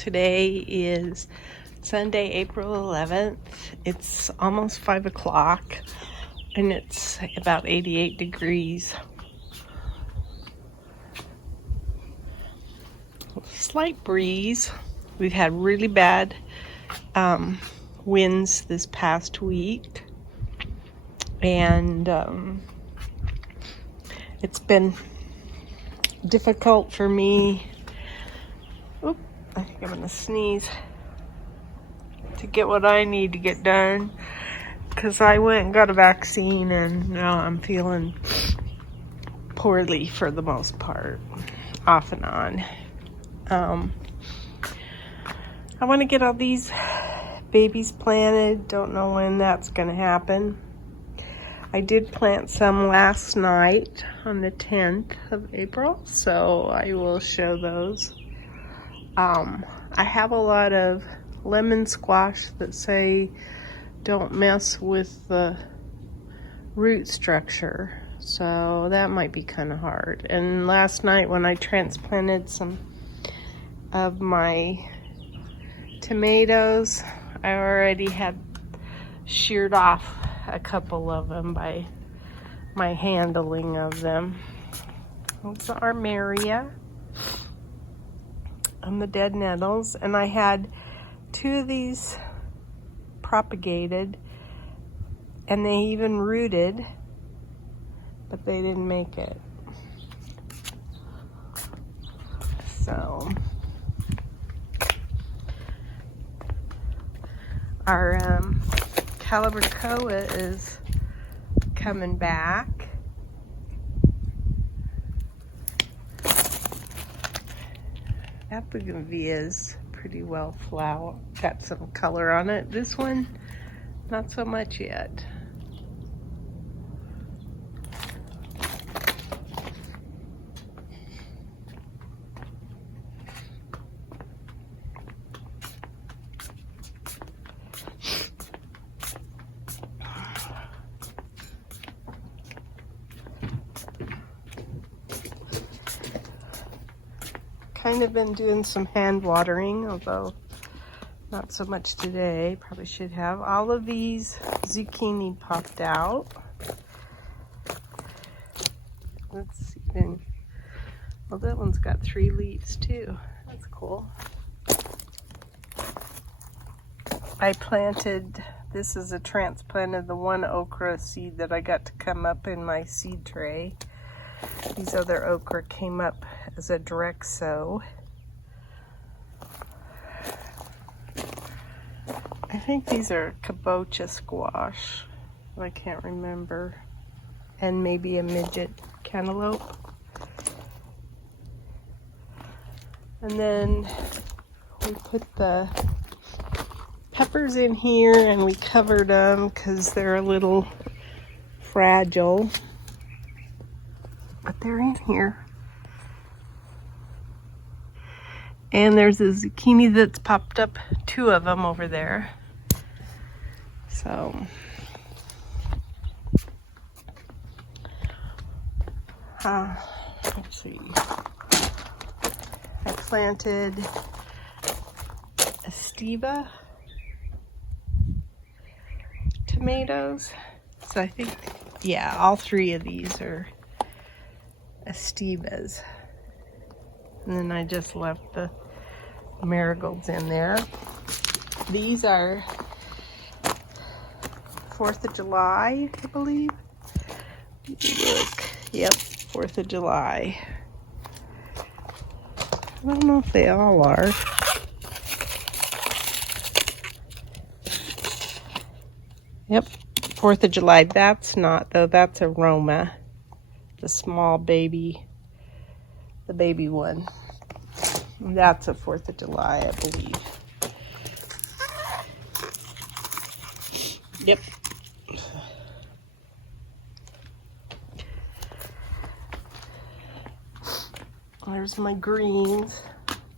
Today is Sunday, April 11th. It's almost 5 o'clock and it's about 88 degrees. Slight breeze. We've had really bad winds this past week, and it's been difficult for me. Oop, I think I'm gonna sneeze. To get what I need to get done, because I went and got a vaccine and now I'm feeling poorly for the most part, off and on. I want to get all these babies planted. Don't know when that's going to happen. I did plant some last night on the 10th of April, so I will show those. I have a lot of lemon squash that say don't mess with the root structure, so that might be kind of hard. And last night when I transplanted some of my tomatoes, I already had sheared off a couple of them by my handling of them. It's Armeria and the dead nettles, and I had 2 of these propagated and they even rooted, but they didn't make it. So our Calibrachoa is coming back. That bougainvillea is pretty well flowered, got some color on it. This one, not so much yet. Kind of been doing some hand watering, although not so much today. Probably should have. All of these zucchini popped out. Let's see then. Well, that one's got 3 leaves too. That's cool. I planted, this is a transplant of the one okra seed that I got to come up in my seed tray. These other okra came up as a direct sow. I think these are kabocha squash. I can't remember. And maybe a midget cantaloupe. And then we put the peppers in here and we covered them because they're a little fragile. But they're in here. And there's a zucchini that's popped up, 2 of them over there. So let's see. I planted Estiva tomatoes. So I think, yeah, all 3 of these are Estivas. And then I just left the marigolds in there. These are 4th of July, I believe. Look, yep, 4th of July. I don't know if they all are. Yep, 4th of July. That's not, though, that's Aroma. The small baby, the baby one. That's a 4th of July, I believe. Yep. There's my greens.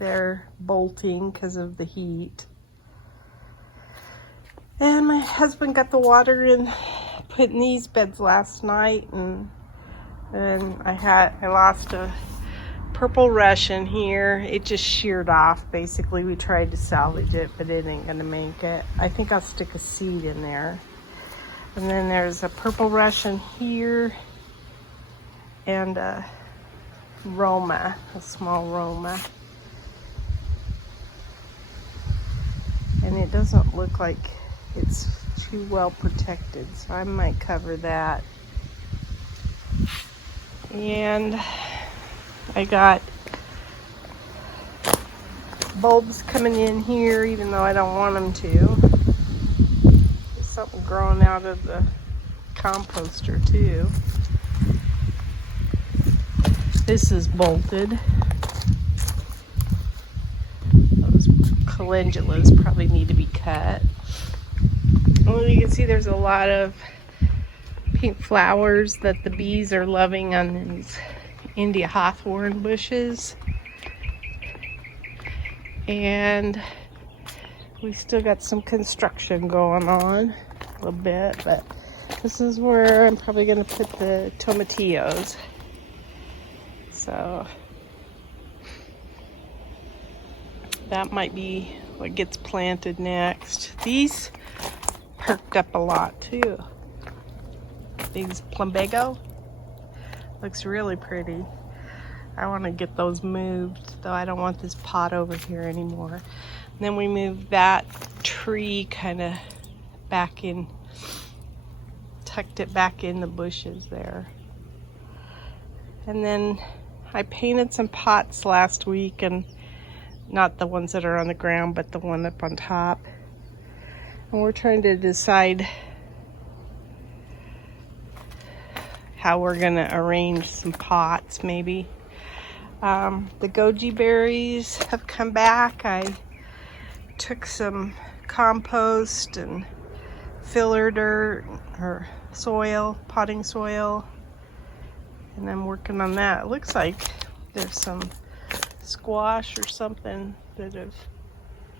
They're bolting because of the heat. And my husband got the water in, put in these beds last night, and I lost a purple Russian here. It just sheared off. Basically, we tried to salvage it, but it ain't gonna make it. I think I'll stick a seed in there. And then there's a purple Russian here and a Roma, a small Roma. And it doesn't look like it's too well protected, so I might cover that. And I got bulbs coming in here, even though I don't want them to. There's something growing out of the composter too. This is bolted. Those calendulas probably need to be cut. Well, you can see there's a lot of pink flowers that the bees are loving on these India hawthorn bushes. And we still got some construction going on a little bit, but this is where I'm probably going to put the tomatillos. So that might be what gets planted next. These perked up a lot too. These plumbago looks really pretty. I want to get those moved, though I don't want this pot over here anymore. And then we moved that tree kind of back in, tucked it back in the bushes there. And then I painted some pots last week, and not the ones that are on the ground, but the one up on top. And we're trying to decide how we're gonna arrange some pots, maybe. The goji berries have come back. I took some compost and filler dirt or soil, potting soil, and I'm working on that. It looks like there's some squash or something that have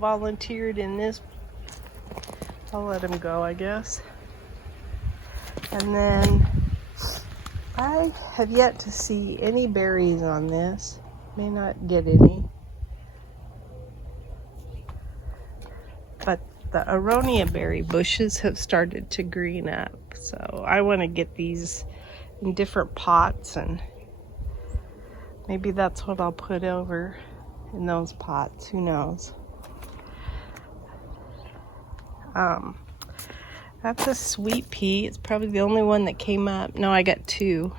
volunteered in this. I'll let them go, I guess. And then I have yet to see any berries on this. May not get any. But the aronia berry bushes have started to green up. So I want to get these in different pots, and maybe that's what I'll put over in those pots. Who knows? That's a sweet pea. It's probably the only one that came up. No, I got two,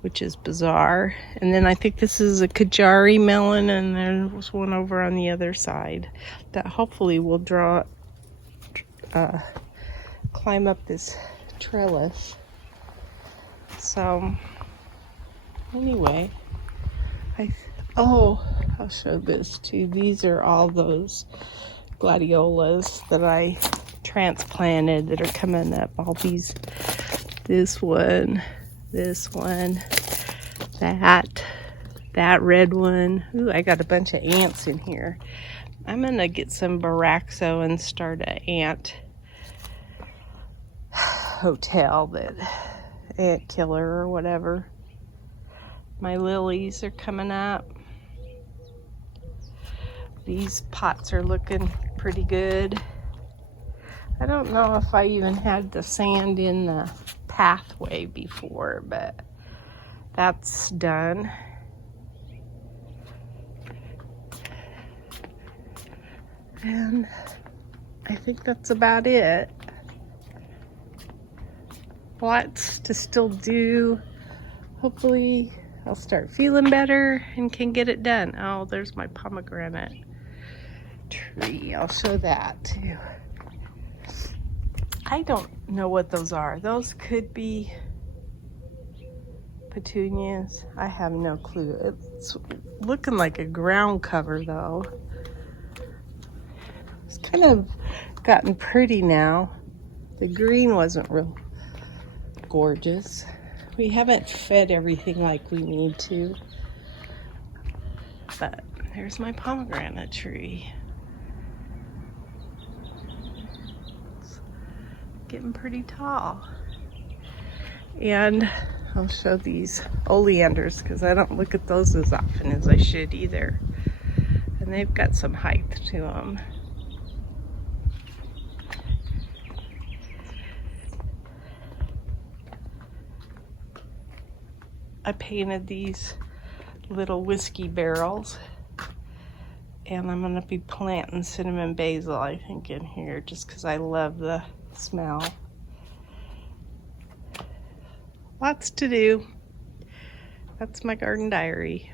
which is bizarre. And then I think this is a Kajari melon, and there's one over on the other side that hopefully will climb up this trellis. So anyway, I'll show this too. These are all those gladiolas that I transplanted that are coming up. All these, this one, that red one. Ooh, I got a bunch of ants in here. I'm gonna get some Boraxo and start an ant hotel, ant killer or whatever. My lilies are coming up. These pots are looking pretty good. I don't know if I even had the sand in the pathway before, but that's done. And I think that's about it. Lots to still do. Hopefully I'll start feeling better and can get it done. Oh, there's my pomegranate tree. I'll show that too. I don't know what those are. Those could be petunias. I have no clue. It's looking like a ground cover though. It's kind of gotten pretty now. The green wasn't real gorgeous. We haven't fed everything like we need to. But there's my pomegranate tree. It's getting pretty tall. And I'll show these oleanders because I don't look at those as often as I should either. And they've got some height to them. I painted these little whiskey barrels, and I'm gonna be planting cinnamon basil, I think, in here just because I love the smell. Lots to do. That's my garden diary.